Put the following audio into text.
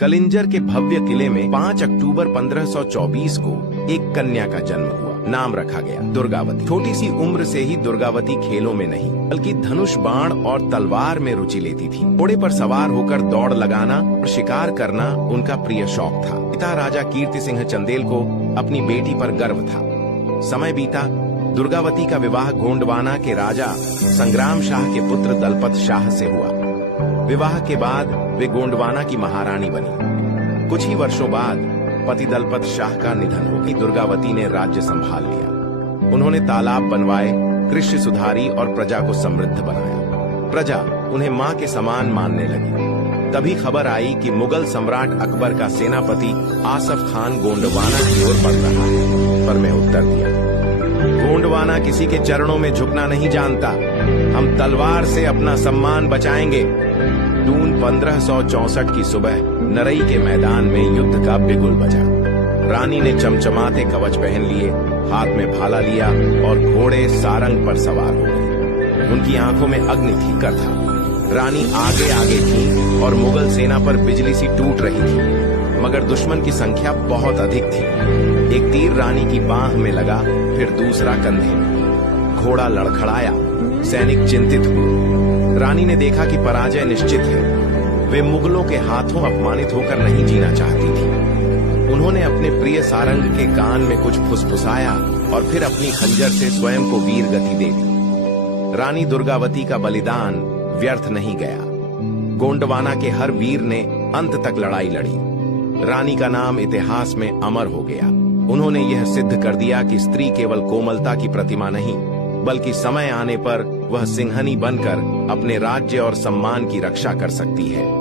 कलिंजर के भव्य किले में 5 अक्टूबर 1524 को एक कन्या का जन्म हुआ। नाम रखा गया दुर्गावती। छोटी सी उम्र से ही दुर्गावती खेलों में नहीं बल्कि धनुष बाण और तलवार में रुचि लेती थी। घोड़े पर सवार होकर दौड़ लगाना और शिकार करना उनका प्रिय शौक था। पिता राजा कीर्ति सिंह चंदेल को अपनी बेटी पर गर्व था। समय बीता, दुर्गावती का विवाह गोंडवाना के राजा संग्राम शाह के पुत्र दलपत शाह से हुआ। विवाह के बाद वे गोंडवाना की महारानी बनी। कुछ ही वर्षों बाद पति दलपत शाह का निधन हो गया। दुर्गावती ने राज्य संभाल लिया। उन्होंने तालाब बनवाए, कृषि सुधारी और प्रजा को समृद्ध बनाया। प्रजा उन्हें मां के समान मानने लगी। तभी खबर आई कि मुगल सम्राट अकबर का सेनापति आसफ खान गोंडवाना की ओर बढ़ रहा है। पर मैं उत्तर दिया, गोंडवाना किसी के चरणों में झुकना नहीं जानता। हम तलवार से अपना सम्मान बचाएंगे। जून 1564 की सुबह नरई के मैदान में युद्ध का बिगुल बजा। रानी ने चमचमाते कवच पहन लिए, हाथ में भाला लिया और घोड़े सारंग पर सवार हो गए। उनकी आंखों में अग्नि थी कर था। रानी आगे आगे थी और मुगल सेना पर बिजली सी टूट रही थी, मगर दुश्मन की संख्या बहुत अधिक थी। एक तीर रानी की बांह में लगा, फिर दूसरा कंधे में। घोड़ा लड़खड़ाया, सैनिक चिंतित हुए। रानी ने देखा कि पराजय निश्चित है। वे मुगलों के हाथों अपमानित होकर नहीं जीना चाहती थी। उन्होंने अपने प्रिय सारंग के कान में कुछ फुसफुसाया और फिर अपनी खंजर से स्वयं को वीर गति दे दी। रानी दुर्गावती का बलिदान व्यर्थ नहीं गया। गोंडवाना के हर वीर ने अंत तक लड़ाई लड़ी। रानी का नाम इतिहास में अमर हो गया। उन्होंने यह सिद्ध कर दिया कि स्त्री केवल कोमलता की प्रतिमा नहीं, बल्कि समय आने पर वह सिंहनी बनकर अपने राज्य और सम्मान की रक्षा कर सकती है।